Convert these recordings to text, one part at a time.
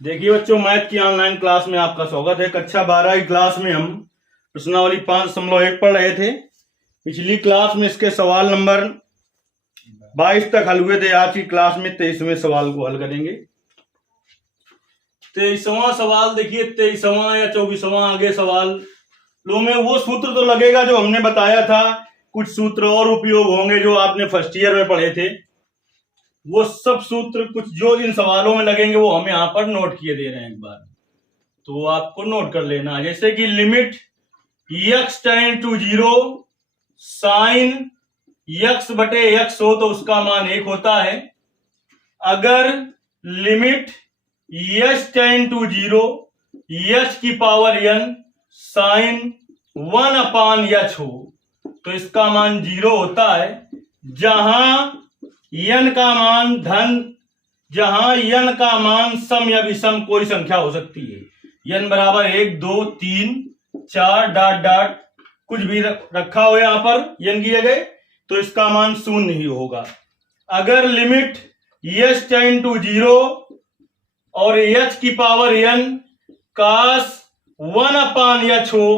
देखिए बच्चों, मैथ की ऑनलाइन क्लास में आपका स्वागत है। कक्षा 12 की क्लास में हम प्रश्नावली 5.1 पढ़ रहे थे। पिछली क्लास में इसके सवाल नंबर 22 तक हल हुए थे। आज की क्लास में 23वें सवाल को हल करेंगे। 23वां सवाल देखिए, 23वां या 24वां आगे सवाल लो में वो सूत्र तो लगेगा जो हमने बताया था। कुछ सूत्र और उपयोग होंगे जो आपने फर्स्ट ईयर में पढ़े थे। वो सब सूत्र कुछ जो इन सवालों में लगेंगे वो हम यहाँ पर नोट किए दे रहे हैं एक बार, तो आपको नोट कर लेना। जैसे कि limit x tend to 0 sine x बटे x हो तो उसका मान 1 होता है। अगर limit h tend to 0 h की पावर n साइन 1/h हो तो इसका मान 0 होता है। जहां n का मान n का मान सम या विषम कोई संख्या हो सकती है। n बराबर 1 2 3 4 डॉट डॉट कुछ भी रखा हो यहां पर n की जगह, तो इसका मान 0 ही होगा। अगर लिमिट h टेंड टू 0 और h की पावर n cos 1/h हो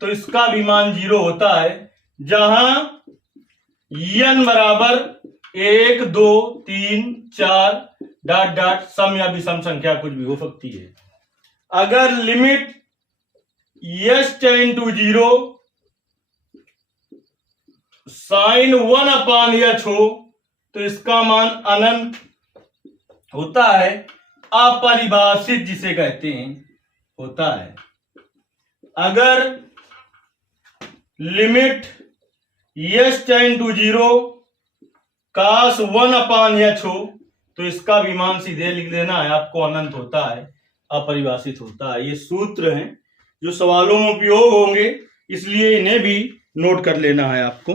तो इसका भी मान 0 होता है। जहां n बराबर 1 2 3 4 डॉट डॉट सम या विषम संख्या कुछ भी हो सकती है। अगर limit h tend to 0 sine 1/h हो तो इसका मान अनंत होता है। अपरिभाषित जिसे कहते हैं होता है। अगर limit h tend to 0 cos 1/h हो तो इसका भी मान सीधे लिख देना है आपको, अनंत होता है, अपरिभाषित होता है। ये सूत्र हैं जो सवालों में उपयोग होंगे, इसलिए इन्हें भी नोट कर लेना है आपको।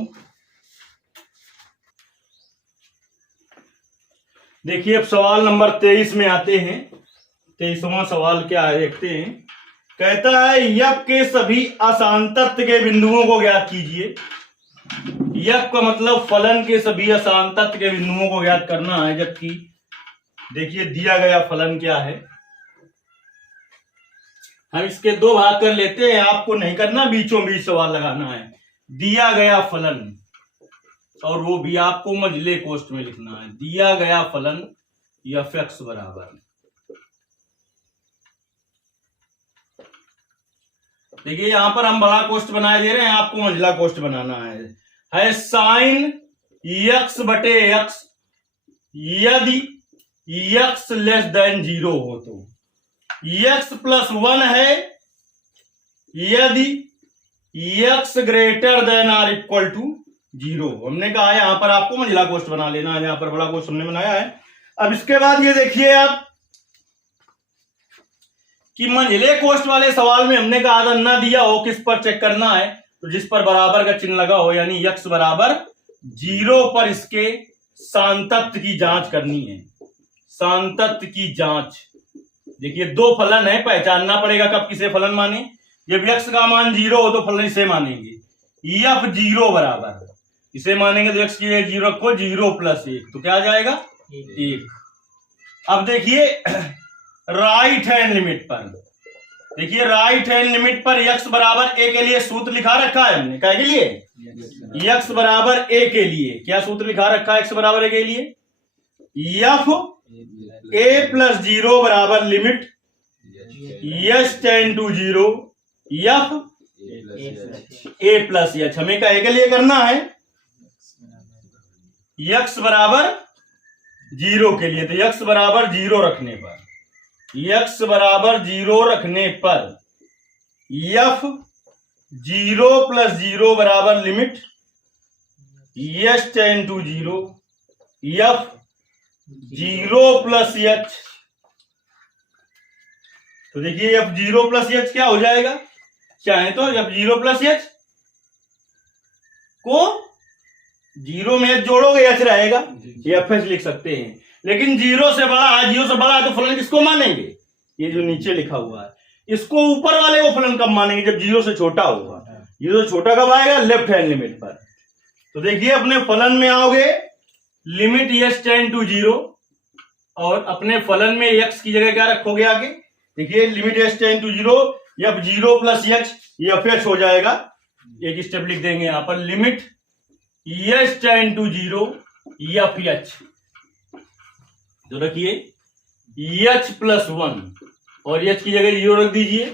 देखिए अब सवाल नंबर 23 में आते हैं। 23वां सवाल क्या है देखते हैं। कहता है यक के सभी असांतत्य के बिंदुओं को ज्ञात कीजिए। यक का मतलब फलन के सभी असांतत्य के बिंदुओं को ज्ञात करना है। जबकि देखिए दिया गया फलन क्या है, हम इसके दो भाग कर लेते हैं। आपको नहीं करना, बीचों बीच सवाल लगाना है। दिया गया फलन, और वो भी आपको मंझले कोष्ठ में लिखना है। दिया गया फलन f(x) बराबर, देखिए यहां पर हम बड़ा कोष्ठ बनाए दे रहे हैं, आपको मंझला कोष्ठ बनाना है साइन x बटे x यदि x लेस देन 0 हो तो, x प्लस 1 है यदि x greater than or equal to 0। हमने कहा है यहां पर आपको मंझला कोष्ठ बना लेना है, यहां पर बड़ा कोष्ठ हमने बनाया है। अब इसके बाद ये देखिए आप कि मंझले कोष्ठ वाले सवाल में हमने कहा था ना दिया हो किस पर चेक करना है, तो जिस पर बराबर का चिन्ह लगा हो, यानी x बराबर 0 पर इसके सांतत्य की जांच करनी है। सांतत्य की जांच, देखिए दो फलन है, पहचानना पड़ेगा कब किसे फलन माने। जब x का मान 0 हो तो फलन इसे मानेंगे। f(0) बराबर इसे मानेंगे तो x की 0 को 0 + 1 तो क्या आ जाएगा 1। अब देखिए राइट हैंड लिमिट पर, देखिए राइट हैंड लिमिट पर x बराबर a के लिए सूत्र लिखा रखा है हमने। क्या के लिए? x बराबर a के लिए क्या सूत्र लिखा रखा है? x बराबर a के लिए f a + 0 बराबर limit h tend to 0 f a + h। हमें क्या a के लिए करना है? x बराबर 0 के लिए, तो x बराबर 0 रखने पर, x बराबर 0 रखने पर f 0 + 0 बराबर limit h tend to 0 f 0 + h। तो देखिए f 0 + h क्या हो जाएगा? चाहे तो f 0 + h को 0 में h जोड़ोगे h रहेगा, ये fh लिख सकते हैं। लेकिन 0 से बड़ा है, 0 से बड़ा है तो फलन किसको मानेंगे? ये जो नीचे लिखा हुआ है इसको। ऊपर वाले को फलन कब मानेंगे? जब 0 से छोटा होगा। 0 से छोटा कब आएगा? लेफ्ट हैंड लिमिट पर। तो देखिए अपने फलन में आओगे लिमिट h टेंड टू 0 और अपने फलन में x की जगह क्या रखोगे आगे? देखिए limit h tend to 0 F 0 plus H, ये एफ एच हो जाएगा। एक स्टेप लिख देंगे यहां पर, limit h tend to 0 F H, तो रखिए h प्लस 1 और h की जगह 0 रख दीजिए,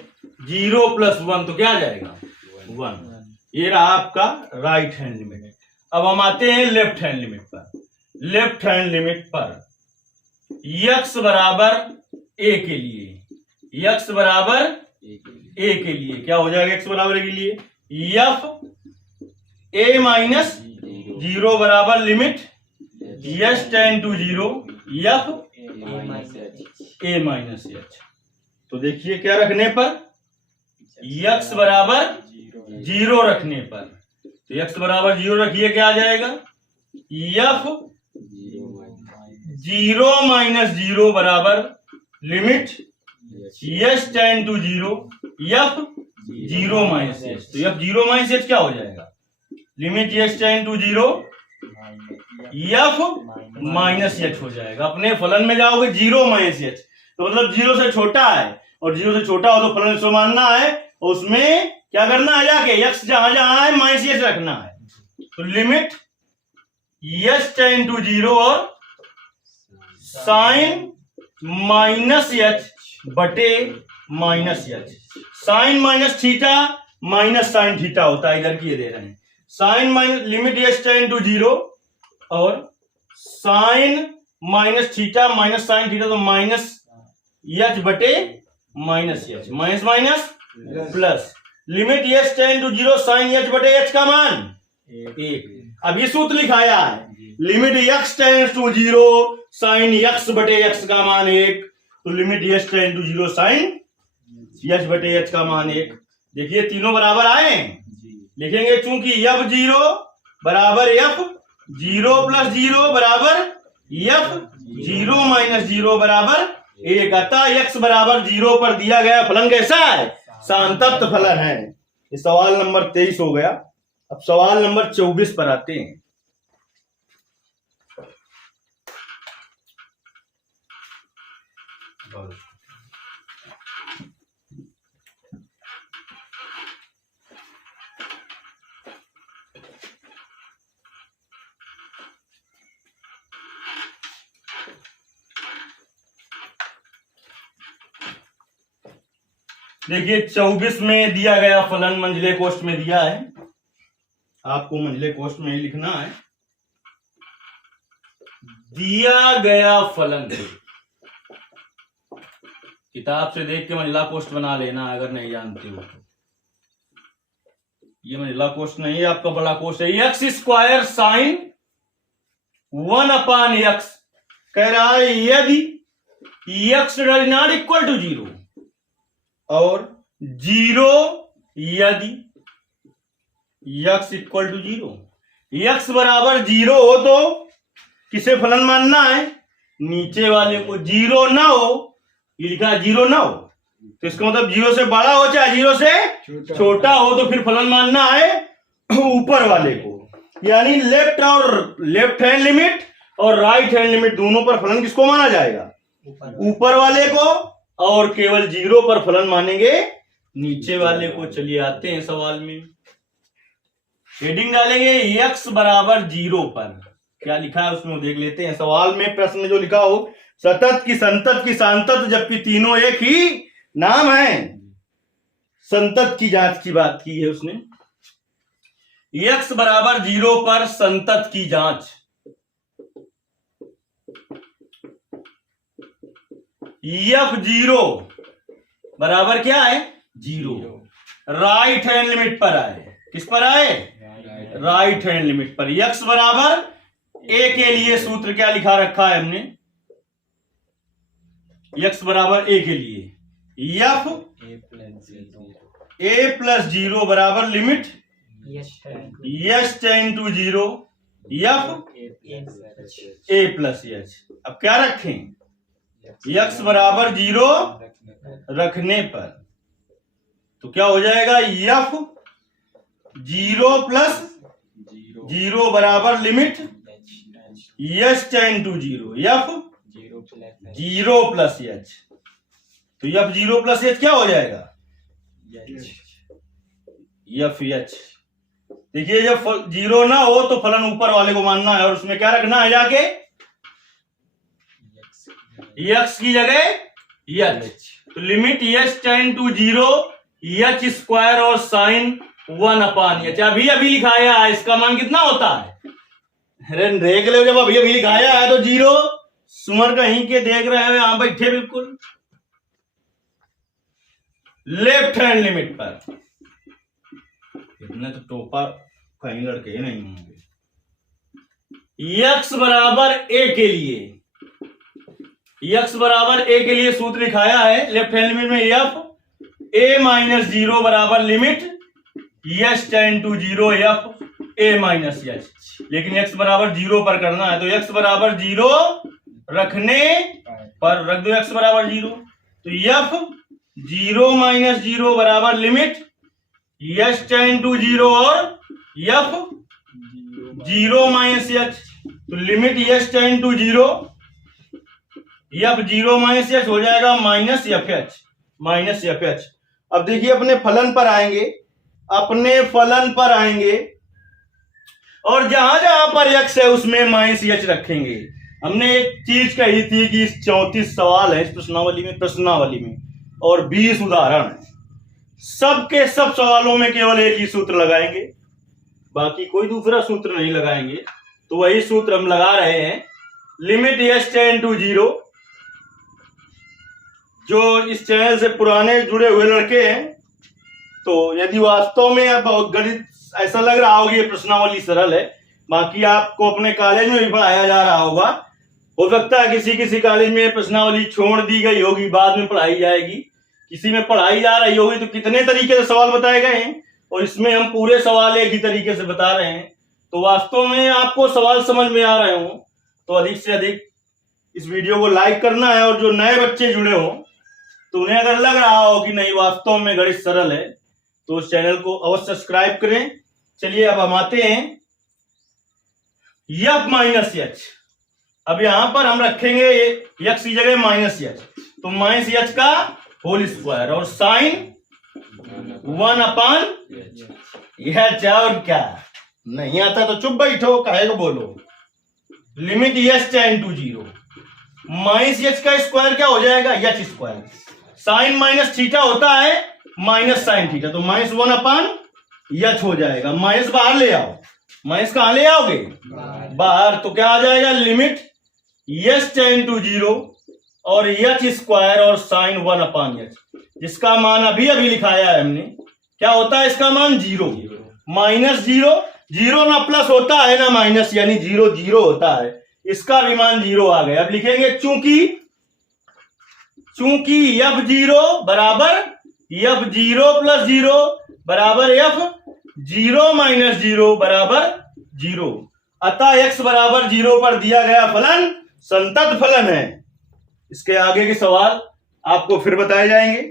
0 प्लस 1 तो क्या आ जाएगा? 1। ये रहा आपका राइट हैंड लिमिट। अब हम आते हैं लेफ्ट हैंड लिमिट पर। लेफ्ट हैंड लिमिट पर x बराबर a के लिए, x बराबर a के लिए क्या हो जाएगा? x बराबर a के लिए एफ a माइनस 0 बराबर limit h tend to 0 F a minus h। तो देखिए क्या रखने पर? x बराबर 0 रखने पर, तो x बराबर 0 रखिए, क्या आ जाएगा? एफ 0 माइनस 0 बराबर limit h tend to 0 F 0 minus h। तो एफ 0 माइनस h क्या हो जाएगा? Limit h tend to 0 F minus h हो जाएगा। अपने फलन में जाओगे 0 माइनस h, तो मतलब 0 से छोटा है, और 0 से छोटा हो तो फलन से मानना है, और उसमें क्या करना है? जाके x जहां जहां है माइनस h रखना है। तो लिमिट h टेंड टू 0 और साइन माइनस h बटे minus h। Sine minus theta minus sine theta होता है, इधर की ये दे रहे हैं। Sine minus limit h tend to 0 और sine minus theta minus sine theta, तो माइनस h बटे minus h, minus minus plus limit h tend to 0 sine h बटे h का मान 1। अब ये सूत्र लिखाया है, limit x tend to 0 sine x बटे x का मान 1, तो limit h tend to 0 sine h बटे h का मान 1। देखिए तीनों बराबर आए, लिखेंगे चूंकि f 0 बराबर f 0 प्लस 0 बराबर f 0 माइनस 0 बराबर 1, अतः x बराबर 0 पर दिया गया फलन कैसा है? सांतप्त फलन है। ये सवाल नंबर 23 हो गया। अब सवाल नंबर 24 पर आते हैं। देखिए 24 में दिया गया फलन मंझले कोष्ठ में दिया है, आपको मंझले कोष्ठ में लिखना है। दिया गया फलन किताब से देख के मंझला कोष्ठ बना लेना अगर नहीं जानते हो। ये मंझला कोष्ठ नहीं है, आपका बड़ा कोष्ठ है। X square sine 1 upon X कह रहा है यदि X does not equal to 0 और 0 यदि x इक्वल टू 0, x बराबर 0 हो तो किसे फलन मानना है? नीचे वाले को। 0 ना हो, ये लिखा है 0 ना हो, तो इसका मतलब 0 से बड़ा हो चाहे 0 से छोटा हो, तो फिर फलन मानना है ऊपर वाले को। यानी लेफ्ट हैंड लिमिट और राइट हैंड लिमिट दोनों पर फलन किसको माना जाएगा? ऊपर वाले को, और केवल 0 पर फलन मानेंगे नीचे वाले को। चलिए आते हैं सवाल में, हेडिंग डालेंगे x बराबर 0 पर। क्या लिखा है उसमें देख लेते हैं। सवाल में प्रश्न में जो लिखा हो, सतत की संतत की सांतत, जबकि तीनों एक ही नाम है। संतत की जांच की बात की है उसने। x बराबर 0 पर संतत की जांच। f 0 बराबर क्या है? 0। राइट हैंड लिमिट पर आए। किस पर आए? राइट हैंड लिमिट पर। x बराबर a के लिए सूत्र क्या लिखा रखा है हमने? x बराबर a के लिए f a प्लस 0 बराबर limit h tend to 0 f a plus h। अब क्या रखें? x बराबर 0 रखने पर तो क्या हो जाएगा? f 0 प्लस 0 बराबर limit h tend to 0 f zero plus H. तो एफ जीरो प्लस एच क्या हो जाएगा? F H. देखिए जब जीरो ना हो तो फलन ऊपर वाले को मानना है और उसमें क्या रखना है जाके? एक्स की जगह एच। तो limit H tend to zero H square और साइन 1/h। अभी लिखाया है, इसका मान कितना होता है? अरे देख लो, जब अभी लिखाया है तो जीरो। सुमर कहीं के देख रहे हो, यहां बैठे बिल्कुल लेफ्ट हैंड लिमिट पर। इतने तो टोपा कहीं लड़के नहीं होंगे। x बराबर a के लिए, x बराबर a के लिए सूत्र लिखाया है लेफ्ट हैंड लिमिट में f a माइनस जीरो बराबर limit H tend to zero F a minus H. लेकिन x बराबर जीरो पर करना है, तो x बराबर जीरो रखने पर रख दो x बराबर जीरो। तो f जीरो माइनस जीरो बराबर limit H tend to zero और f जीरो माइनस एच। तो limit H tend to zero F zero minus H हो जाएगा minus F H, minus F H. अब देखिए अपने फलन पर आएंगे, अपने फलन पर आएंगे और जहां जहां पर x है उसमें माइनस एच रखेंगे। हमने एक चीज कही थी कि 34 सवाल है इस प्रश्नावली में और 20 उदाहरण है। सबके सब सवालों में केवल एक ही सूत्र लगाएंगे, बाकी कोई दूसरा सूत्र नहीं लगाएंगे। तो वही सूत्र हम लगा रहे हैं, limit H tend to zero. जो इस चैनल से पुराने जुड़े हुए लड़के हैं, तो यदि वास्तव में अब गणित ऐसा लग रहा होगा ये प्रश्नावली सरल है, बाकी आपको अपने कॉलेज में भी पढ़ाया जा रहा होगा। हो सकता है किसी किसी कॉलेज में प्रश्नावली छोड़ दी गई होगी, बाद में पढ़ाई जाएगी, किसी में पढ़ाई जा रही होगी। तो कितने तरीके से सवाल बताए गए हैं और इसमें हम पूरे सवाल एक ही तरीके से बता रहे हैं। तो वास्तव में आपको सवाल समझ में आ रहे हो तो अधिक से अधिक इस वीडियो को लाइक करना है। और जो नए बच्चे जुड़े हो तो उन्हें अगर लग रहा हो कि नहीं वास्तव में गणित सरल है तो उस चैनल को अवश्य सब्सक्राइब करें। चलिए अब हम आते हैं एफ माइनस एच। अब यहां पर हम रखेंगे एक्स की जगह माइनस एच, तो माइनस एच का होल स्क्वायर और साइन 1/h। और क्या नहीं आता तो चुप बैठो, काहे को बोलो। Limit H tend to zero minus H का स्क्वायर क्या हो जाएगा? H square. Sine minus theta होता है माइनस साइन थीटा, तो माइनस 1/h हो जाएगा। माइनस बाहर ले आओ, माइनस कहां ले आओगे? बाहर। तो क्या आ जाएगा? Limit H tend to zero और एच स्क्वायर और साइन 1/h, जिसका मान अभी लिखाया है हमने। क्या होता है इसका मान? जीरो। माइनस जीरो, जीरो ना प्लस होता है ना माइनस, यानी जीरो जीरो होता है। इसका भी मान जीरो आ गया। अब लिखेंगे चूंकि एफ जीरो बराबर एफ जीरो प्लस जीरो बराबर एफ जीरो माइनस जीरो बराबर जीरो, अतः एक्स बराबर जीरो पर दिया गया फलन संतत फलन है। इसके आगे के सवाल आपको फिर बताए जाएंगे।